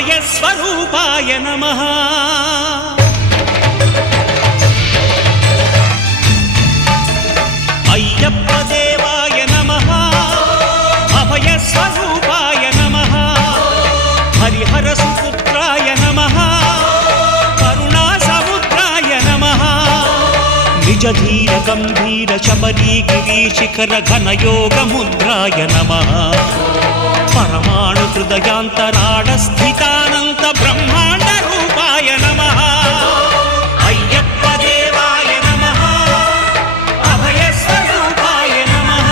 అభయస్వరూపాయ నమః అయ్యప్ప దేవాయ నమః అభయస్వరూపాయ నమః హరిహర సుపుత్రాయ నమః కరుణా సముద్రాయ నమః నిజ ధీర గంభీర శబరీ గిరీశిఖర ఘనయోగ ముద్రాయ నమః పరమాణు హృదయాంతరాళ స్థితానంత బ్రహ్మాండ రూపాయ నమః అయ్యప్ప దేవాయ నమః అభయస్వరూపాయ నమః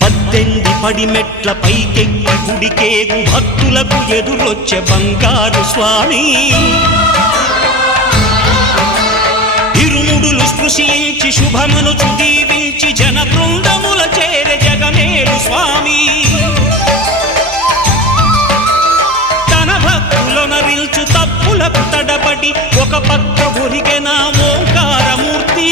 పద్దెంది పడిమెట్ల పైకెక్కి గుడికేగు భక్తులకు ఎదురొచ్చే బంగారు స్వామి ఇరుముడులు స్పృశించి శుభమును దీవించి జన బృందముల చేరే జగమేలు స్వామి తన భక్తులొనరిల్చు తప్పులకు తడబడి ఒక పక్క ఒరిగెన ఓంకారమూర్తి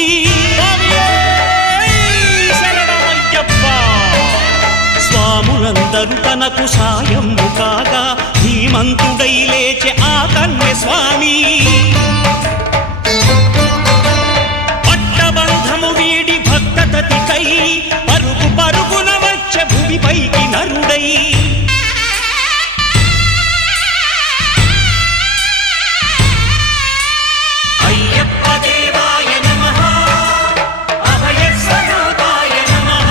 స్వాములందరూ తనకు సాయము కాగా ధీమంతుడై లేచె ఆ కన్య స్వామి పట్టబంధము వీడి భక్తతతికై పరుగు పరుగున వచ్చె భూమిపైకి నరుడై అయ్యప్ప దేవాయ నమః అభయస్వరూపాయ నమః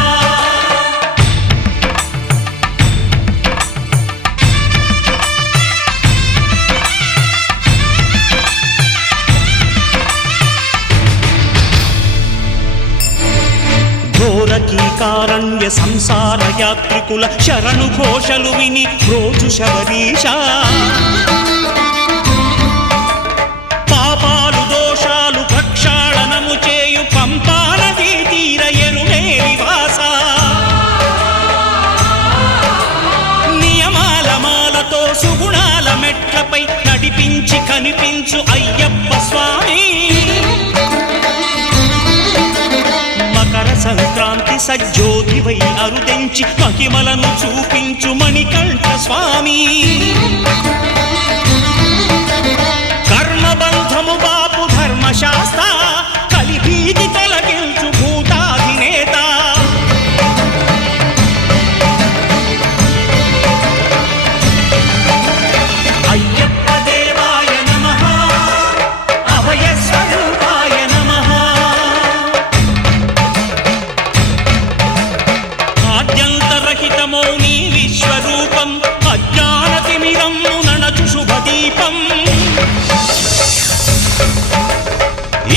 ఘోరకీకారణ్య సంసార యాత్రికుల శరణు ఘోషలు విని రోజు శబరీష పాపాలు దోషాలు ప్రక్షాళనము చేయు పంపా నదీ తీర ఎరుమేలి వాస నియమాల మాలతో సుగుణాల మెట్లపై నడిపించి కనిపించు అయ్యప్ప స్వామి మకర సంక్రాంతి సజ్జోతివై అరుదెంచి మహిమలను చూపించు మణికంఠ స్వామి కర్మబంధము బాపు ధర్మశాస్త్ర కలిభీతి తొలగించు భూతాధినేత అయ్యప్ప దేవాయ నమః అభయస్వరూపాయ నమః ఆద్యంతరహితమో నీ విశ్వరూపం అజ్ఞానతిమిరం నణచు శుభదీపం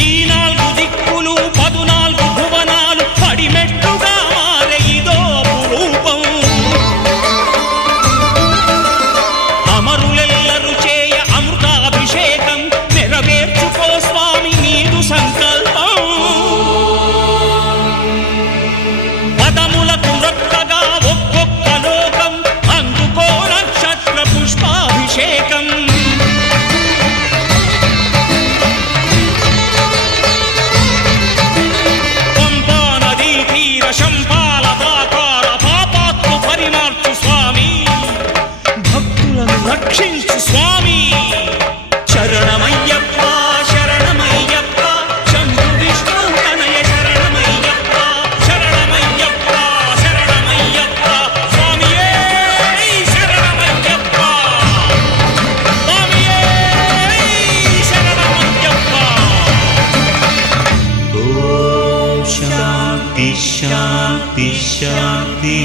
ఈ నాలుగు దిక్కులు 14 భువనాలు పడిమెట్టుగా మారే ఇదో అపురూపం అమరులెల్లరు చేయ అమృతాభిషేకం నెరవేర్చుకో స్వామి నీదు సంకల్పం పదములకు రొక్కగా ఒక్కొక్క లోకం అందుకో నక్షత్ర పుష్పాభిషేకం పంపా నదీ తీర శంపాల దాకార పాపాత్మ పరిమార్చు స్వామి భక్తులను రక్షించు స్వామి శరణమయ్యప్ప శరణమయ్యప్ప శంభు విష్ణు తనయ శరణమయ్యప్ప శరణమయ్యప్ప శరణమయ్యప్ప స్వామియే శరణమయ్యప్ప స్వామియే శరణమయ్యప్ప ఓం శాంతి శాంతి శాంతి